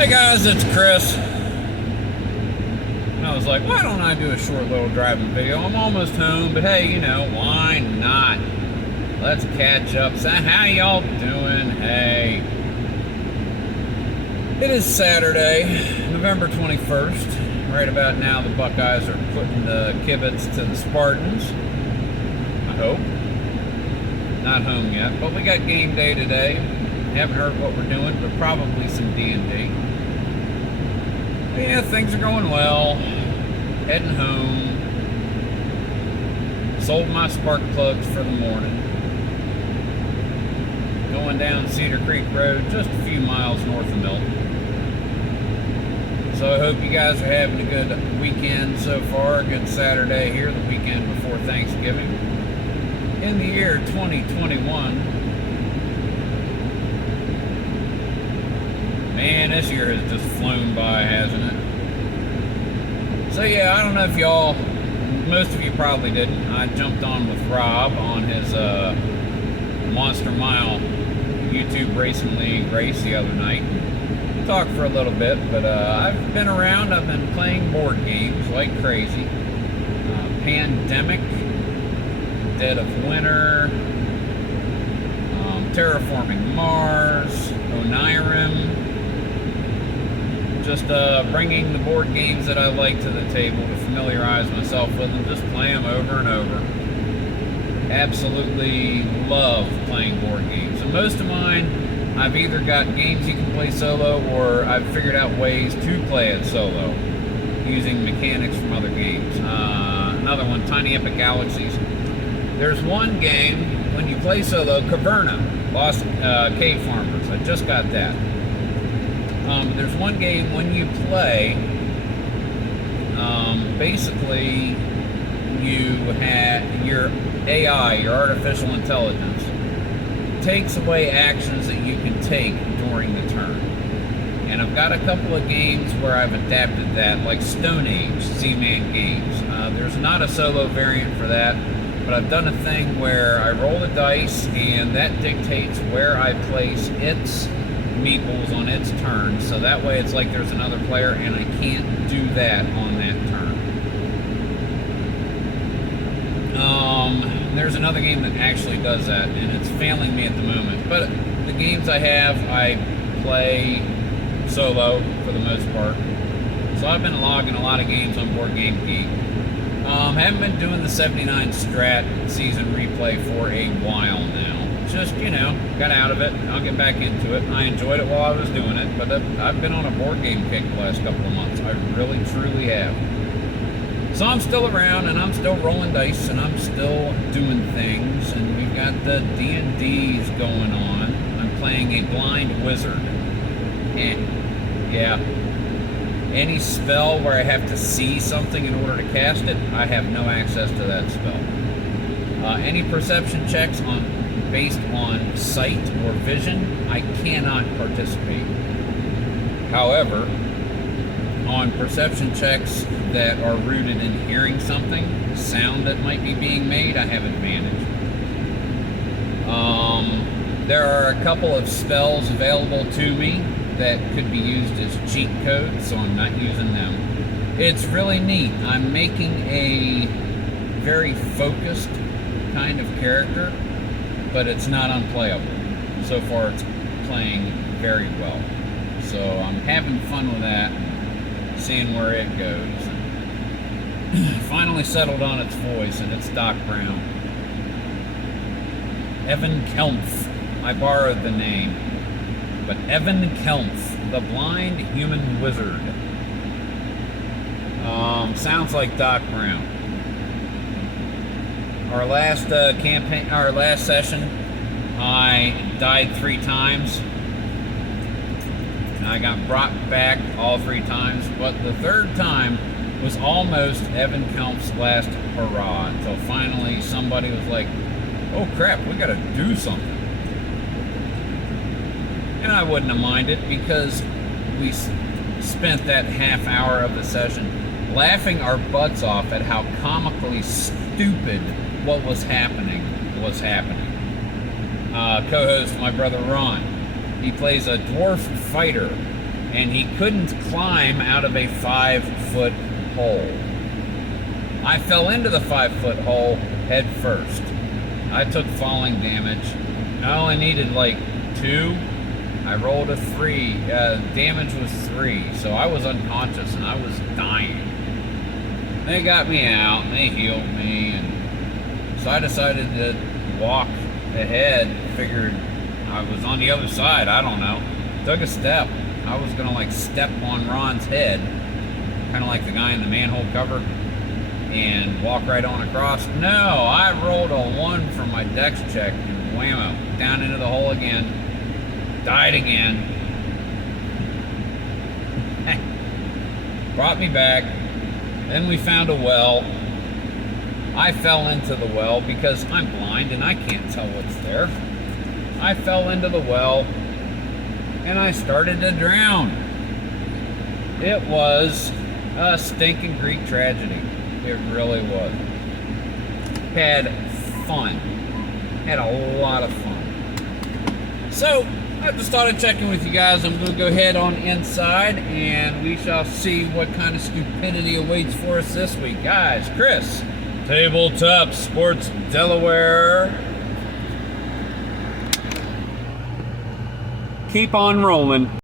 Hey guys, it's Chris. And I was like, why don't I do a short little driving video? I'm almost home, but hey, you know, why not? Let's catch up. So how y'all doing? Hey. It is Saturday, November 21st. Right about now, the Buckeyes are putting the kibitz to the Spartans. I hope. Not home yet, but we got game day today. Haven't heard what we're doing, but probably some D&D. Yeah, things are going well. Heading home. Sold my spark plugs for the morning. Going down Cedar Creek Road, just a few miles north of Milton. So I hope you guys are having a good weekend so far. A good Saturday here, the weekend before Thanksgiving. In the year 2021. Man, this year has just flown by, hasn't it? So yeah, I don't know if y'all, most of you probably didn't. I jumped on with Rob on his Monster Mile YouTube Racing League race the other night. Talked for a little bit, but I've been around. I've been playing board games like crazy. Pandemic, Dead of Winter, Terraforming Mars, Onirim. Just bringing the board games that I like to the table to familiarize myself with them, just play them over and over. Absolutely love playing board games. And most of mine, I've either got games you can play solo, or I've figured out ways to play it solo using mechanics from other games. Another one, Tiny Epic Galaxies. There's one game, when you play solo, Caverna, Lost Cave Farmers. I just got that. There's one game when you play, basically you have your AI, your artificial intelligence, takes away actions that you can take during the turn. And I've got a couple of games where I've adapted that, like Stone Age, Z-Man Games. There's not a solo variant for that, but I've done a thing where I roll the dice and that dictates where I place its meeples on its turn, so that way it's like there's another player and I can't do that on that turn. There's another game that actually does that, and it's failing me at the moment, but the games I have, I play solo for the most part. So I've been logging a lot of games on Board Game Geek. Haven't been doing the 79 Strat season replay for a while now. Just, you know, got out of it. I'll get back into it. I enjoyed it while I was doing it, but I've been on a board game kick the last couple of months. I really, truly have. So I'm still around, and I'm still rolling dice, and I'm still doing things, and we've got the D&Ds going on. I'm playing a blind wizard. And, yeah. Any spell where I have to see something in order to cast it, I have no access to that spell. Any perception checks based on sight or vision, I cannot participate. However, on perception checks that are rooted in hearing something, sound that might be being made, I have advantage. There are a couple of spells available to me that could be used as cheat codes, so I'm not using them. It's really neat. I'm making a very focused kind of character, but it's not unplayable. So far it's playing very well. So I'm having fun with that, seeing where it goes. Finally settled on its voice, and it's Doc Brown. Evan Kelmph. I borrowed the name. But Evan Kelmph, the blind human wizard. Sounds like Doc Brown. Our last session, I died 3 times. And I got brought back all 3 times, but the 3rd time was almost Evan Kelmph's last hurrah, until finally somebody was like, oh crap, we gotta do something. And I wouldn't have minded, because we spent that half hour of the session laughing our butts off at how comically stupid what was happening. Co-host, my brother Ron. He plays a dwarf fighter and he couldn't climb out of a 5-foot hole. I fell into the 5-foot hole head first. I took falling damage. I only needed like 2. I rolled a 3. Damage was 3, so I was unconscious and I was dying. They got me out and they healed me, and so I decided to walk ahead. Figured I was on the other side. I don't know. Took a step. I was gonna like step on Ron's head, kind of like the guy in the manhole cover, and walk right on across. No, I rolled a 1 from my dex check and whammo, down into the hole again. Died again. Brought me back. Then we found a well. I fell into the well because I'm blind and I can't tell what's there. I fell into the well and I started to drown. It was a stinking Greek tragedy. It really was. Had fun. Had a lot of fun. So, I just started checking with you guys. I'm going to go ahead on inside and we shall see what kind of stupidity awaits for us this week. Guys, Chris, Tabletop Sports Delaware. Keep on rolling.